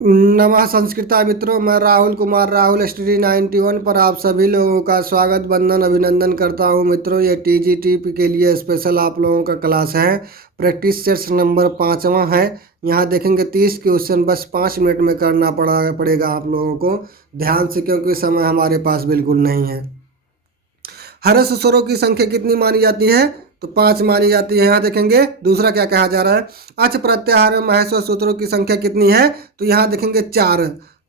नमः संस्कृता मित्रों, मैं राहुल कुमार राहुल स्टडी 91 पर आप सभी लोगों का स्वागत वंदन अभिनंदन करता हूं। मित्रों, ये टीजीटी के लिए स्पेशल आप लोगों का क्लास है। प्रैक्टिस सेट्स नंबर 5वां है। यहाँ देखेंगे 30 क्वेश्चन बस 5 मिनट में करना पड़ेगा आप लोगों को ध्यान से, क्योंकि समय हमारे पास बिल्कुल नहीं है। हर्ष स्वरों की संख्या कितनी मानी जाती है? तो 5 मानी जाती है। यहाँ देखेंगे दूसरा क्या कहा जा रहा है, अच प्रत्याहार महेश्वर सूत्रों की संख्या कितनी है? तो यहाँ देखेंगे 4।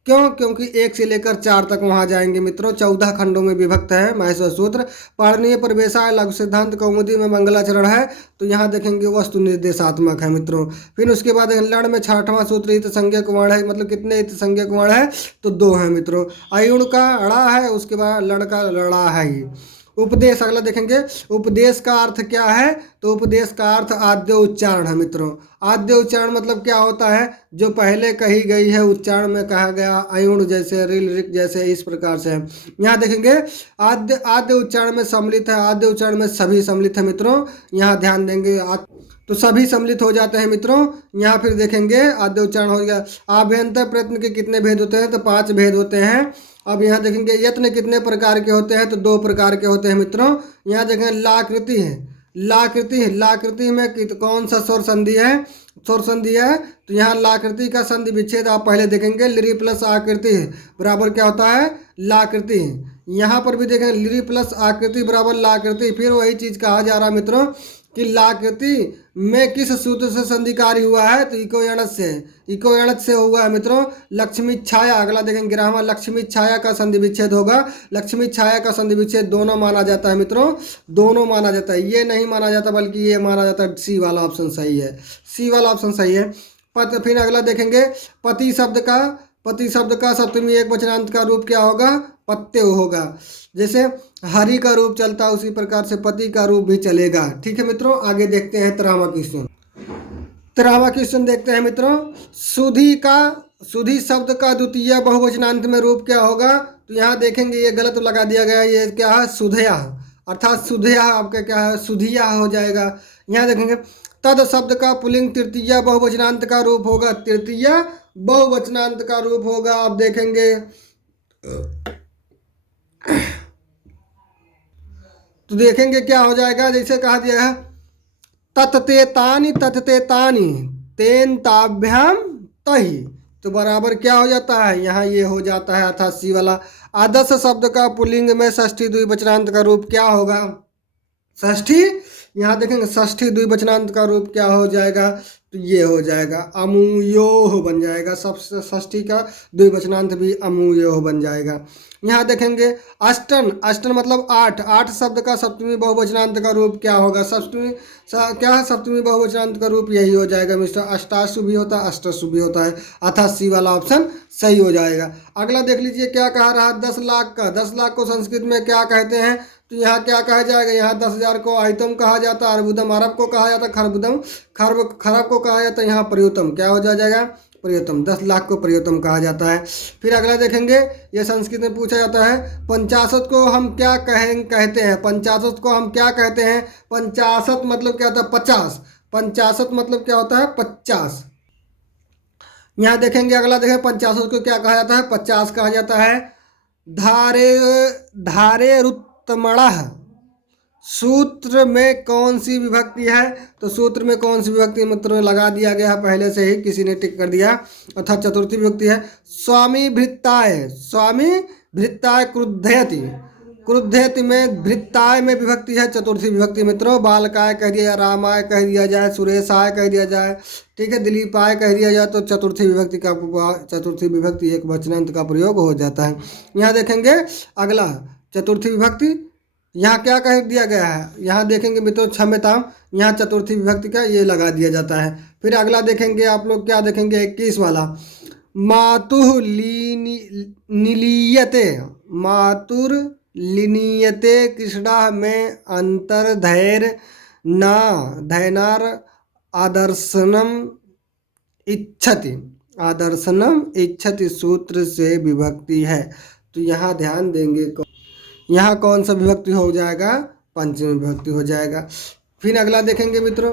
क्यों? क्योंकि 1 से लेकर 4 तक वहाँ जाएंगे मित्रों। 14 खंडों में विभक्त है महेश्वर सूत्र। पाणिनीय परिवेशा लघु सिद्धांत कौमुदी में मंगलाचरण है, तो यहाँ देखेंगे वस्तु निर्देशात्मक है मित्रों। फिर उसके बाद लड़ में 6वां सूत्र हित संज्ञक वर्ण है, मतलब कितने हित संज्ञक वर्ण है? तो 2 है मित्रों। अयुण का अड़ा है, उसके बाद लड़ का लड़ा है ही। उपदेश अगला देखेंगे, उपदेश का अर्थ क्या है? तो उपदेश का अर्थ आद्य उच्चारण है मित्रों। आद्य उच्चारण मतलब क्या होता है? जो पहले कही गई है उच्चारण में कहा गया, अयुण जैसे रिल रिक जैसे, इस प्रकार से है। यहाँ देखेंगे आद्य आद्य उच्चारण में सम्मिलित है, आद्य उच्चारण में सभी सम्मिलित है मित्रों। यहाँ ध्यान देंगे तो सभी सम्मिलित हो जाते हैं मित्रों। यहाँ फिर देखेंगे आद्य उच्चारण हो गया। आभ्यंतर प्रयत्न के कितने भेद होते हैं? तो 5 भेद होते हैं। अब यहाँ देखेंगे यत्न कितने प्रकार के होते हैं? तो 2 प्रकार के होते हैं मित्रों। यहाँ देखेंगे लाकृति है, लाकृति में कौन सा स्वर संधि है? स्वर संधि है, तो यहाँ लाकृति का संधि विच्छेद आप पहले देखेंगे। लिरि प्लस आकृति बराबर क्या होता है? लाकृति। यहाँ पर भी देखेंगे लिरि प्लस आकृति बराबर लाकृति। फिर वही चीज कहा जा रहा मित्रों कि लाकृति में किस सूत्र से संधि कार्य हुआ है? तो इको एणच से हुआ है मित्रों। लक्ष्मी छाया अगला देखेंगे ग्रामर, लक्ष्मी छाया का संधि विच्छेद होगा। लक्ष्मी छाया का संधि विच्छेद दोनों माना जाता है मित्रों, दोनों माना जाता है। ये नहीं माना जाता बल्कि ये माना जाता है। सी वाला ऑप्शन सही है, सी वाला ऑप्शन सही है। फिर अगला देखेंगे पति शब्द का सप्तमी एक वचनांत का रूप क्या होगा? पत्ते होगा। जैसे हरि का रूप चलता है उसी प्रकार से पति का रूप भी चलेगा। ठीक है मित्रों, आगे देखते हैं 13वां क्वेश्चन। 13वां क्वेश्चन देखते हैं मित्रों। सुधी शब्द का द्वितीय बहुवचनांत में रूप क्या होगा? तो यहाँ देखेंगे ये गलत लगा दिया गया है। ये क्या है? सुधया, अर्थात सुधया आपका क्या है? सुधिया हो जाएगा। यहाँ देखेंगे तद शब्द का पुल्लिंग तृतीय बहुवचनांत का रूप होगा, तृतीय बहुवचनांत का रूप होगा। आप देखेंगे तो देखेंगे क्या हो जाएगा, जैसे कहा दिया है ततते तानी तेन ताभ्याम तही, तो बराबर क्या हो जाता है? यहाँ ये हो जाता है अर्थात सी वाला। आदर्श शब्द का पुल्लिंग में षष्ठी द्विवचनांत का रूप क्या होगा? षष्ठी। यहाँ देखेंगे षष्ठी द्विवचनांत का रूप क्या हो जाएगा? तो ये हो जाएगा अमूयोह बन जाएगा। सब षष्ठी का द्विवचनांत भी अमूयोह बन जाएगा। यहाँ देखेंगे अष्टन मतलब 8 शब्द का सप्तमी बहुवचनांत का रूप क्या होगा? क्या है सप्तमी बहुवचनांत का रूप? यही हो जाएगा मिस्टर, अष्टाशु भी होता है अष्टसु भी होता है, अर्थात सी वाला ऑप्शन सही हो जाएगा। अगला देख लीजिए क्या कहा रहा, 10 लाख का। 10 लाख को संस्कृत में क्या कहते हैं? तो यहाँ क्या कहा जाएगा? यहाँ 10,000 को आयतम कहा जाता है, अर्बुदम अरब को कहा जाता है, खरब को कहा जाता है। यहाँ प्रयोतम क्या हो जाएगा? प्रयोतम। 10 लाख को प्रयोतम कहा जाता है। फिर अगला देखेंगे, ये संस्कृत में पूछा जाता है 50 को हम क्या कहते हैं? 50 को हम क्या कहते हैं? 50 मतलब क्या होता है? 50। 50 मतलब क्या होता है? 50। यहाँ देखेंगे अगला देखें 50 को क्या कहा जाता है? 50 कहा जाता है धारे रुत्तमणः। सूत्र में कौन सी विभक्ति है? तो सूत्र में कौन सी विभक्ति मित्रों लगा दिया गया है पहले से ही, किसी ने टिक कर दिया, अर्थात चतुर्थी विभक्ति है। स्वामी भृत्ताय क्रुद्धयति में भृत्ताय में विभक्ति है, चतुर्थी विभक्ति मित्रों। बालकाय कह दिया जाए, रामाय कह दिया जाए, सुरेशाय कह दिया जाए, ठीक है, दिलीपाय कह दिया जाए, तो चतुर्थी विभक्ति एक वचनांत का प्रयोग हो जाता है। यहाँ देखेंगे अगला चतुर्थी विभक्ति, यहाँ क्या कह दिया गया है? यहाँ देखेंगे मित्रों क्षम्यताम, यहाँ चतुर्थी विभक्ति का ये लगा दिया जाता है। फिर अगला देखेंगे आप लोग क्या देखेंगे 21 वाला, मातुः लिनीयते कृष्णा में अंतर धैर्य ना धैनार आदर्शनम इच्छति सूत्र से विभक्ति है। तो यहाँ ध्यान देंगे, यहाँ कौन सा विभक्ति हो जाएगा? पंचमी विभक्ति हो जाएगा। फिर अगला देखेंगे मित्रों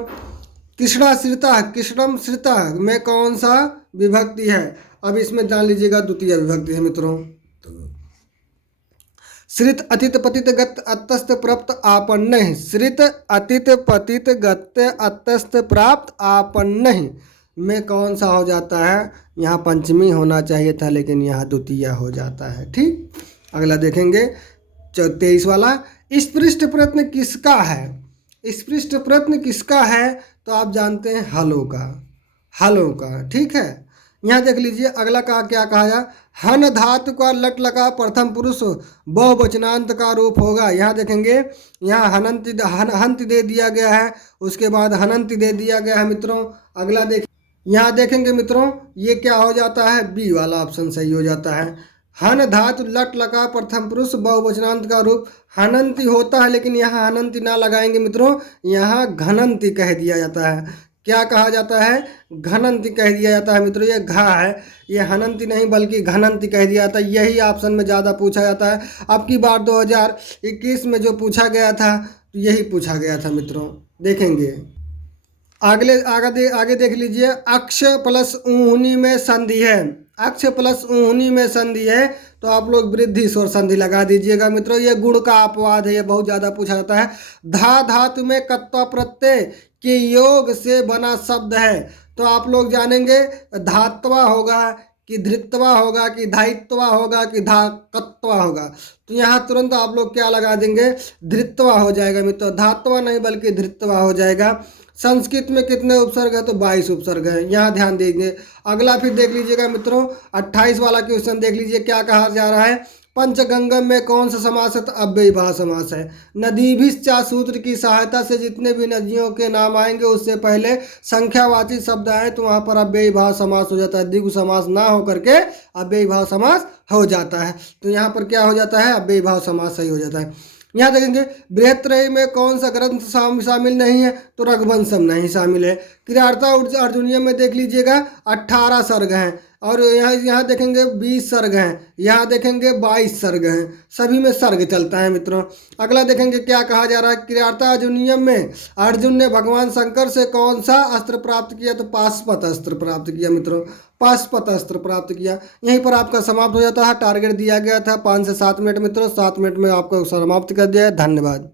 कृष्णम श्रिता में कौन सा विभक्ति है? अब इसमें जान लीजिएगा द्वितीय विभक्ति है मित्रों। श्रित अतित पतित गत अतस्त प्राप्त आपन्न। श्रित अतित पतित गत अतस्त प्राप्त आपन्न में कौन सा हो जाता है? यहाँ पंचमी होना चाहिए था लेकिन यहाँ द्वितीय हो जाता है। ठीक, अगला देखेंगे 23 वाला। स्पृष्ट प्रश्न किसका है? स्पृष्ट प्रश्न किसका है? तो आप जानते हैं हलों का, हलों का। ठीक है, यहाँ देख लीजिए अगला का क्या कहा जा, हन धातु का लट लगा प्रथम पुरुष बहुवचनांत का रूप होगा। यहाँ देखेंगे, यहाँ हंत दे दिया गया है, उसके बाद हनंत दे दिया गया है मित्रों। अगला यहाँ देखेंगे मित्रों, ये क्या हो जाता है? बी वाला ऑप्शन सही हो जाता है। हन धातु लट लगा प्रथम पुरुष बहुवचनांत का रूप हनंती होता है, लेकिन यहाँ हनंती ना लगाएंगे मित्रों, यहाँ घनंती कह दिया जाता है। क्या कहा जाता है? घनंती कह दिया जाता है मित्रों। ये घा है, ये हनंती नहीं बल्कि घनंती कह दिया जाता है। यही ऑप्शन में ज़्यादा पूछा जाता है। अब की बार 2021 में जो पूछा गया था यही पूछा गया था मित्रों। देखेंगे आगे देख लीजिए। अक्ष प्लस ऊहनी में संधि है, अक्ष प्लस ऊहनी में संधि है तो आप लोग वृद्धि स्वर संधि लगा दीजिएगा मित्रों। ये गुण का अपवाद है, ये बहुत ज़्यादा पूछा जाता है। धा धातु में कत्वा प्रत्यय के योग से बना शब्द है तो आप लोग जानेंगे धात्वा होगा कि धृत्वा होगा कि धायित्वा होगा कि धाकत्वा होगा। तो यहाँ तुरंत आप लोग क्या लगा देंगे? धृत्वा हो जाएगा मित्रों, धात्वा नहीं बल्कि धृत्वा हो जाएगा। संस्कृत में कितने उपसर्ग है? तो 22 उपसर्ग है, यहाँ ध्यान देंगे। अगला फिर देख लीजिएगा मित्रों 28 वाला क्वेश्चन देख लीजिए क्या कहा जा रहा है। पंचगंगम में कौन सा समास है? तो अव्ययीभाव समास है। नदीभिश्चा सूत्र की सहायता से जितने भी नदियों के नाम आएंगे उससे पहले संख्यावाची शब्द आए तो वहाँ पर अव्ययीभाव समास हो जाता है, द्विगु समास ना हो करके अव्ययीभाव समास हो जाता है। तो यहाँ पर क्या हो जाता है? अव्ययीभाव समास सही हो जाता है। यहाँ देखेंगे बृहत्त्रयी में कौन सा ग्रंथ शामिल नहीं है? तो रघुवंशम नहीं शामिल है। किरार्ता अर्जुनीयम में देख लीजिएगा 18 सर्ग हैं और यहाँ देखेंगे 20 सर्ग हैं, यहाँ देखेंगे 22 सर्ग हैं, सभी में सर्ग चलता है मित्रों। अगला देखेंगे क्या कहा जा रहा है। किरार्ता अर्जुनीयम में अर्जुन ने भगवान शंकर से कौन सा अस्त्र प्राप्त किया? तो पाशुपत अस्त्र प्राप्त किया मित्रों, पाशुपत अस्त्र प्राप्त किया। यहीं पर आपका समाप्त हो जाता है। टारगेट दिया गया था 5 से 7 मिनट मित्रों, 7 मिनट में आपको समाप्त कर दिया है। धन्यवाद।